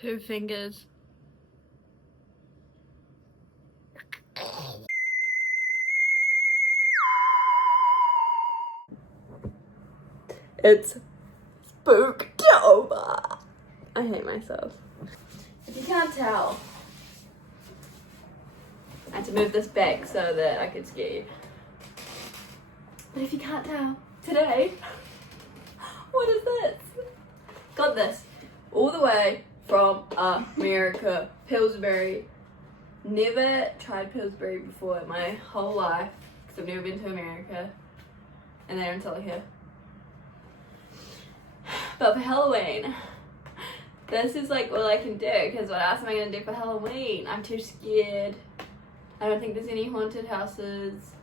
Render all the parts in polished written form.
Poo fingers. It's Spooktober. I hate myself. If you can't tell, I had to move this back so that I could scare you. But if you can't tell, today, what is this? Got this all the way from America, Pillsbury. Never tried Pillsbury before in my whole life because I've never been to America, and they don't sell it here. But for Halloween, this is like all I can do, because what else am I going to do for Halloween? I'm too scared. I don't think there's any haunted houses.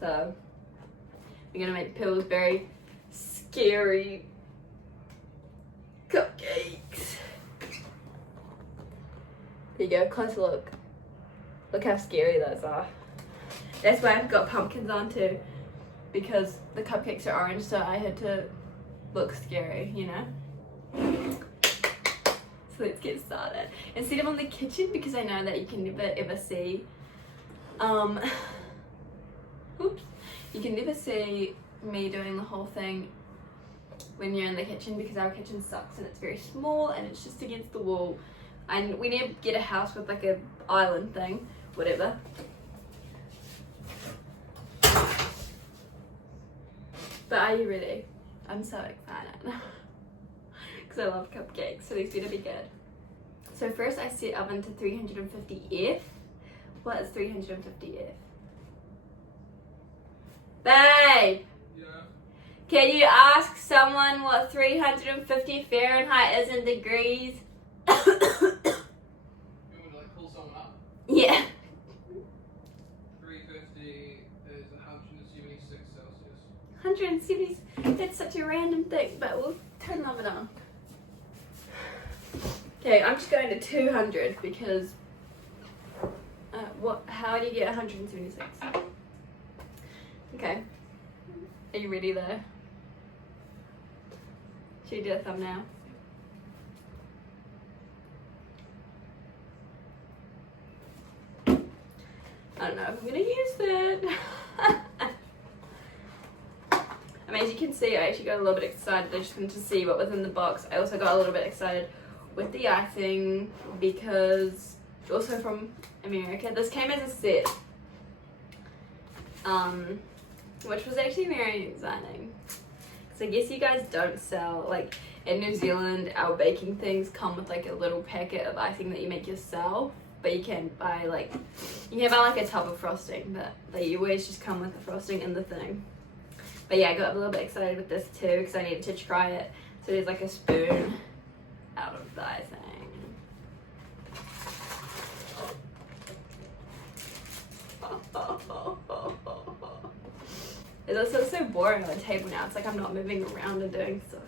So, we're going to make Pillsbury scary cupcakes. There you go, close look. Look how scary those are. That's why I've got pumpkins on too, because the cupcakes are orange, so I had to look scary, you know? So let's get started. Instead of on the kitchen, because I know that you can never ever see, oops, you can never see me doing the whole thing when you're in the kitchen, because our kitchen sucks and it's very small and it's just against the wall. And we need to get a house with like a island thing, whatever. But are you ready? I'm so excited because I love cupcakes, so these better be good. So first I set oven to 350F. What is 350F? Babe! Yeah. Can you ask someone what 350 Fahrenheit is in degrees? You want me to like call someone up? Yeah. 350 is 176 Celsius. 170, that's such a random thing, but we'll turn the oven on. Okay, I'm just going to 200 because, how do you get 176? Okay, are you ready though? Should we do a thumbnail? I don't know if I'm gonna use it. I mean, as you can see, I actually got a little bit excited. I just wanted to see what was in the box. I also got a little bit excited with the icing because also from America. This came as a set, which was actually very exciting. So I guess you guys don't sell, like in New Zealand, our baking things come with like a little packet of icing that you make yourself. But you can buy like, you can buy like a tub of frosting, but they always just come with the frosting in the thing. But yeah, I got a little bit excited with this too because I needed to try it. So there's like a spoon out of the icing. It's also so boring on the table now. It's like I'm not moving around and doing stuff.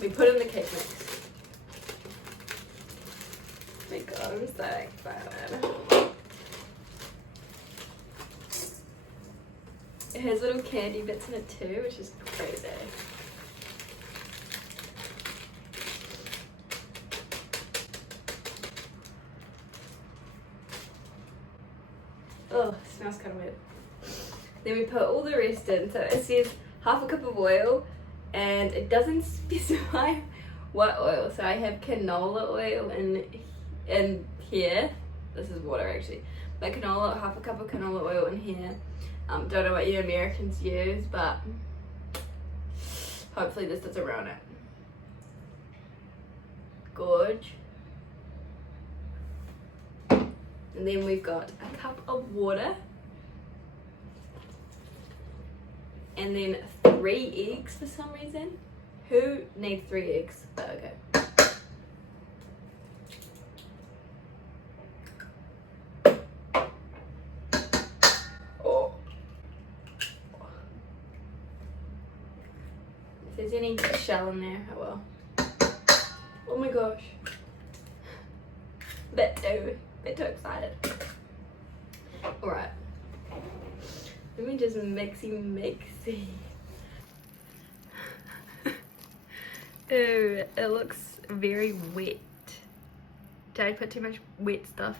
We put in the cake mix. Oh my god, I'm so excited. It has little candy bits in it too, which is crazy. Oh, it smells kind of weird. Then we put all the rest in. So it says half a cup of oil, and it doesn't specify what oil. So I have canola oil in here. This is water actually. But canola, half a cup of canola oil in here. Don't know what you Americans use, but hopefully this doesn't ruin it. Gorge. And then we've got a cup of water. And then 3 eggs for some reason. Who needs 3 eggs? But okay. If there's any shell in there, oh well. Oh my gosh. Bit too excited. Alright. Let me just mixy. Ew, it looks very wet. Did I put too much wet stuff?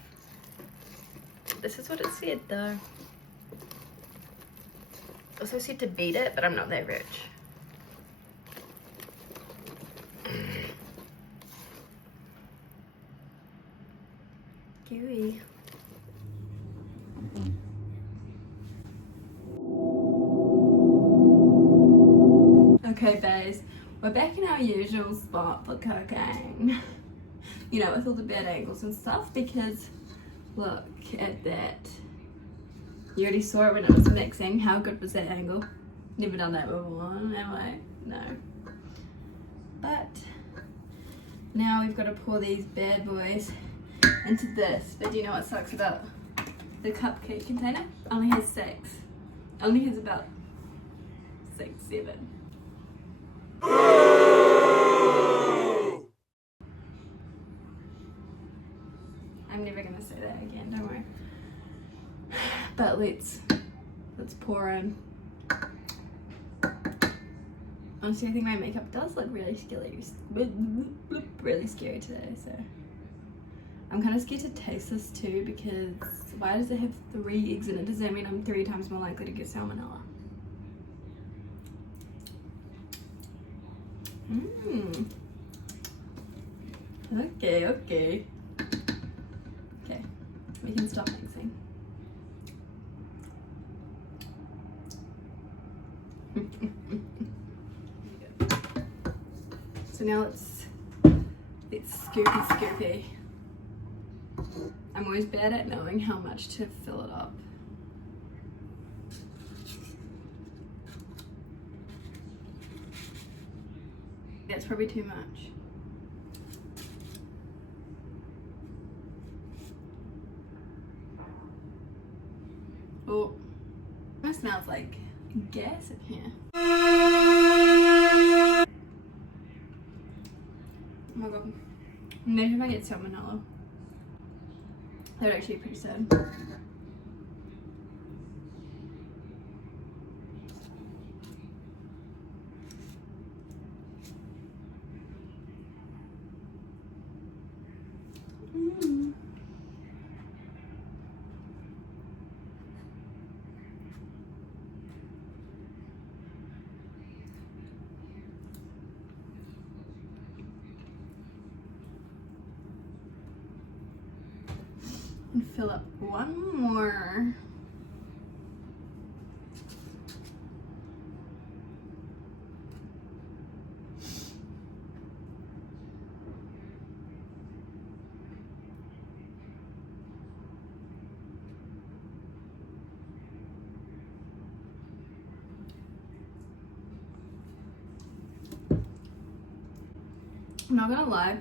This is what it said though. Also said to beat it, but I'm not that rich. Gooey. Okay, guys, we're back in our usual spot for cooking. You know, with all the bad angles and stuff, because look at that. You already saw it when it was mixing. How good was that angle? Never done that before, am I? No. But now we've got to pour these bad boys into this. But do you know what sucks about the cupcake container? Only has 6. Only has about 6, 7. I'm never gonna say that again, don't worry. But let's pour in. Honestly, I think my makeup does look really scary today, so I'm kind of scared to taste this too, because why does it have 3 eggs in it? Does that mean I'm 3 times more likely to get salmonella? Okay, okay. Okay, we can stop mixing. So now let's scoopy. I'm always bad at knowing how much to fill it up. That's probably too much. Oh, it smells like gas in here. Oh my god. Imagine if I get salmonella. That would actually be pretty sad. And fill up one more. I'm not gonna lie,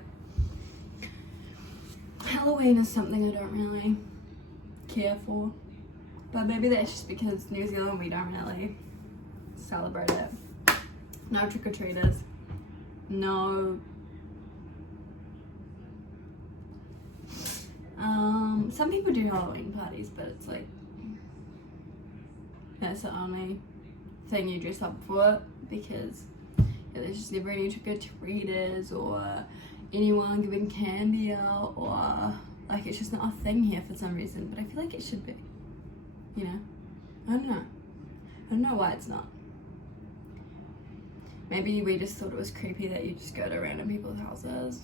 Halloween is something I don't really care for, but maybe that's just because New Zealand, we don't really celebrate it. No trick-or-treaters, no some people do Halloween parties, but it's like that's the only thing you dress up for, because there's just never any trick-or-treaters or anyone giving candy out, or like it's just not a thing here for some reason, but I feel like it should be, you know? I don't know why it's not. Maybe we just thought it was creepy that you just go to random people's houses.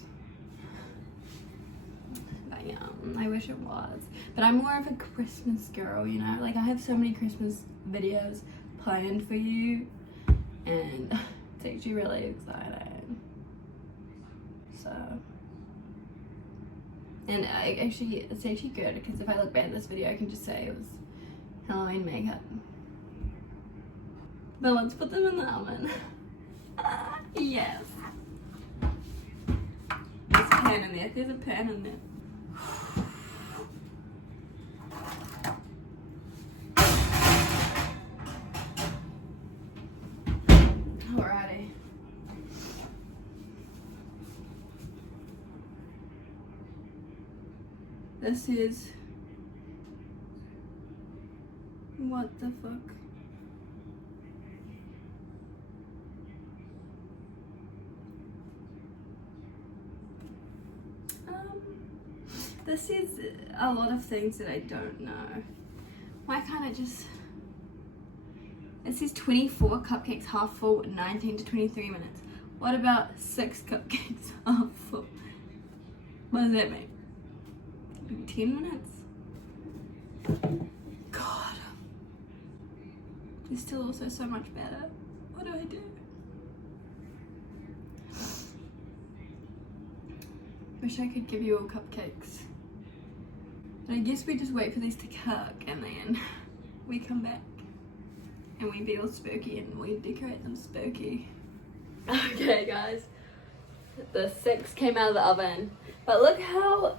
But yeah, I wish it was. But I'm more of a Christmas girl, you know? Like I have so many Christmas videos planned for you, and it's actually really exciting. So, and it's actually good, because if I look back at this video, I can just say it was Halloween makeup. But let's put them in the oven. Yes. There's a pan in there. There's a pan in there. Alrighty. This is, what the fuck? This is a lot of things that I don't know. Why can't I just... It says 24 cupcakes half full, 19 to 23 minutes. What about 6 cupcakes half full? What does that mean? Maybe 10 minutes? God. There's still also so much better. What do I do? Wish I could give you all cupcakes. And I guess we just wait for these to cook and then we come back. And we be all spooky and we decorate them spooky. Okay guys, the 6 came out of the oven, but look how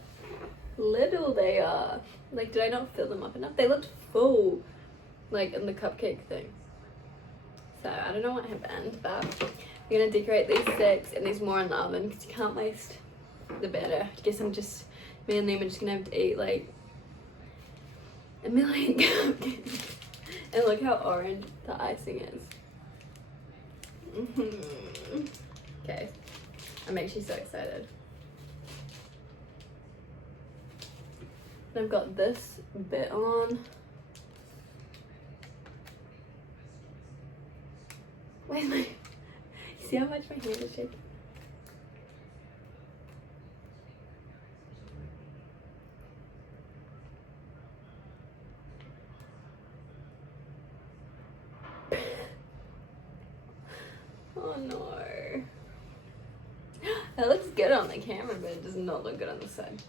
little they are. Like, did I not fill them up enough? They looked full, like in the cupcake thing. So I don't know what happened, but we're gonna decorate these 6 and there's more in the oven because you can't waste the batter. I guess me and them are just gonna have to eat like a million cupcakes. And look how orange the icing is. Okay, I'm actually so excited. And I've got this bit on. Where's my... See how much my hand is shaking? Oh no. That looks good on the camera, but it does not look good on the side.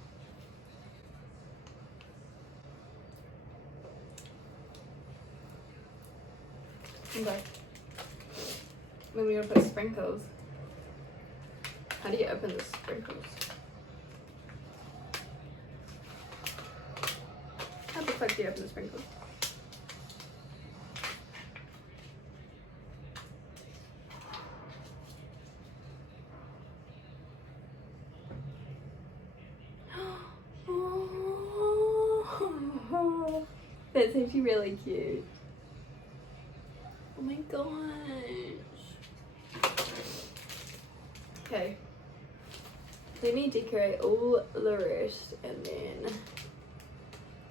Okay. Then we're gonna put sprinkles. How do you open the sprinkles? How the fuck do you open the sprinkles? That's actually really cute. Oh my gosh. Okay. Let me decorate all the rest and then...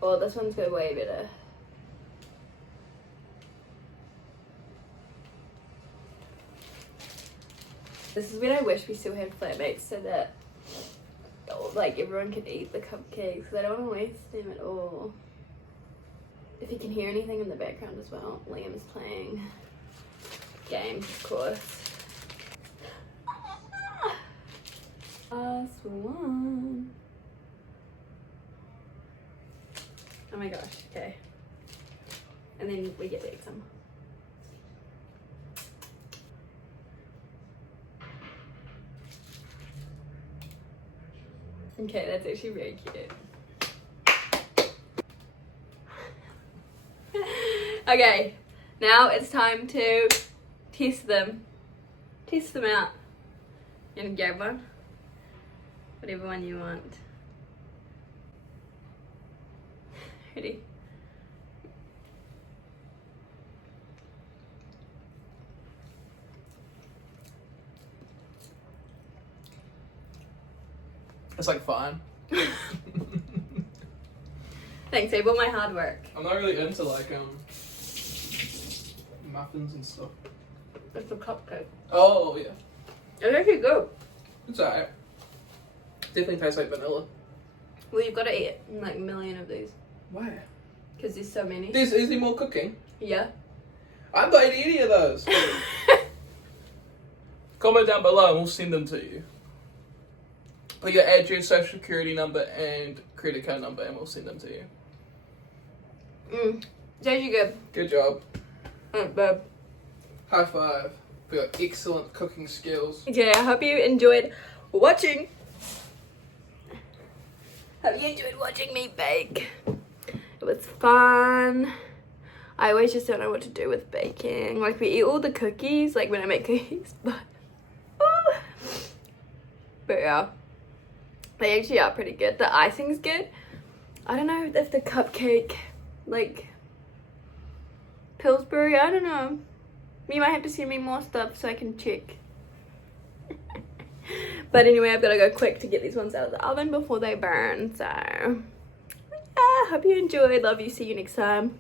Oh, this one's going way better. This is when I wish we still had flatmates so that like everyone could eat the cupcakes because I don't want to waste them at all. If you can hear anything in the background as well, Liam is playing games, of course. Last one. Oh my gosh, okay. And then we get to eat some. Okay, that's actually very cute. Okay, now it's time to test them. Test them out. You gonna grab one? Whatever one you want. Ready? It's like fine. Thanks, babe. All my hard work. I'm not really into like muffins and stuff. It's a cupcake. Oh yeah. It's actually good. It's alright. Definitely tastes like vanilla. Well, you've got to eat like a million of these. Why? Because there's so many. Is there more cooking? Yeah. I'm not eating any of those. Comment down below and we'll send them to you. Put your address, social security number, and credit card number, and we'll send them to you. It's actually good. Good job. Babe. High five for your excellent cooking skills. Okay, I hope you enjoyed watching. Hope you enjoyed watching me bake. It was fun. I always just don't know what to do with baking. Like, we eat all the cookies, like when I make cookies, but yeah. They actually are pretty good. The icing's good. I don't know if the cupcake, like, Pillsbury, I don't know. You might have to send me more stuff so I can check. But anyway, I've got to go quick to get these ones out of the oven before they burn. So yeah, hope you enjoyed. Love you. See you next time.